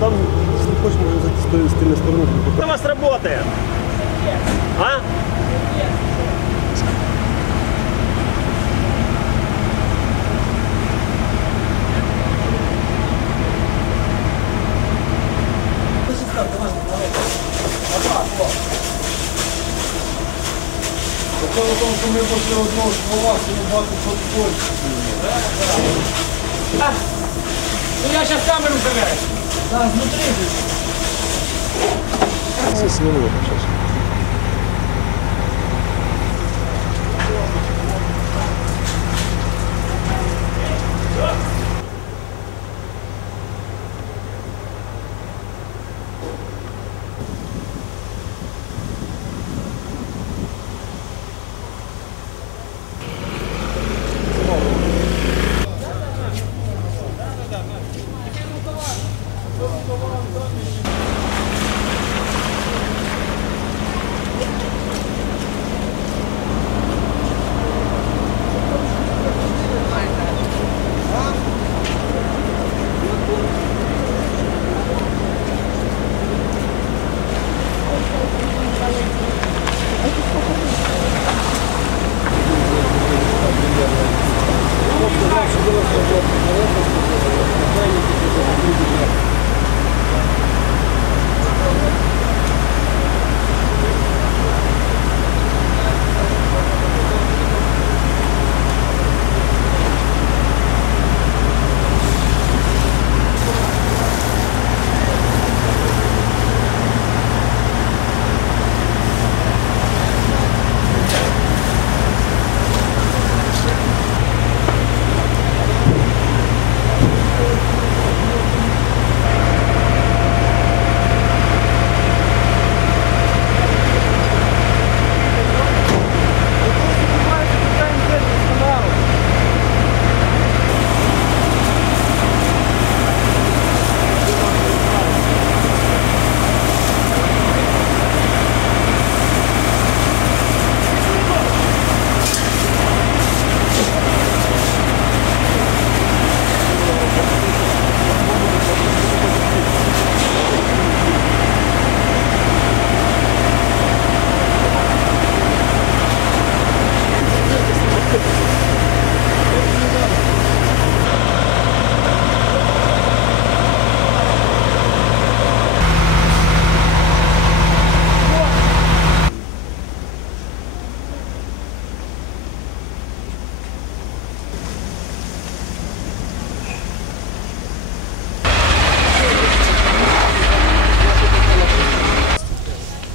там, если хочешь, можно зайти с той с тыльной стороны. Кто у вас работает? А? Дело в тому, що ми після одного ствола сьогодні багато фотбольців. Ну я сейчас камеру забираю. Сниму сейчас.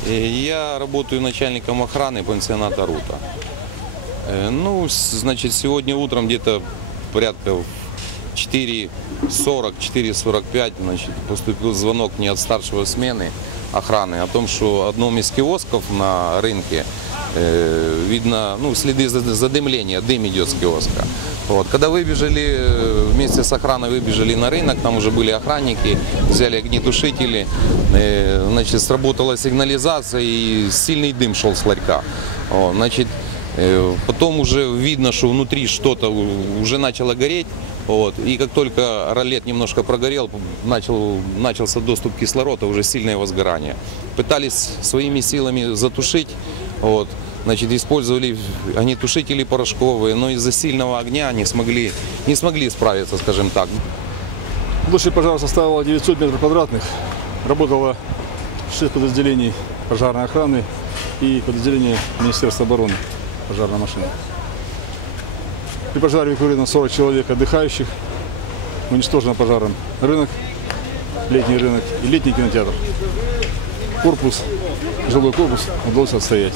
Я работаю начальником охраны пансионата «Рута». Э, Ну, значит, сегодня утром где-то порядка в 4.40, 4.45 значит, поступил звонок мне от старшего смены охраны о том, что в одном из киосков на рынке э, видно ну, следы зад- задымления, дым идет с киоска. Вот. Когда выбежали, э, вместе с охраной выбежали на рынок, там уже были охранники, взяли огнетушители, э, значит, сработала сигнализация и сильный дым шел с ларька. Вот, значит, э, потом уже видно, что внутри что-то уже начало гореть. Вот. И как только ролет немножко прогорел, начал, начался доступ кислорода, уже сильное возгорание. Пытались своими силами затушить, вот. Значит, использовали огнетушители порошковые, но из-за сильного огня не смогли, не смогли справиться, скажем так. Площадь пожара составила 900 метров квадратных. Работало 6 подразделений пожарной охраны и подразделение Министерства обороны пожарная машина. При пожаре эвакуировано 40 человек отдыхающих. Уничтожено пожаром рынок, летний рынок и летний кинотеатр. Корпус, жилой корпус удалось отстоять.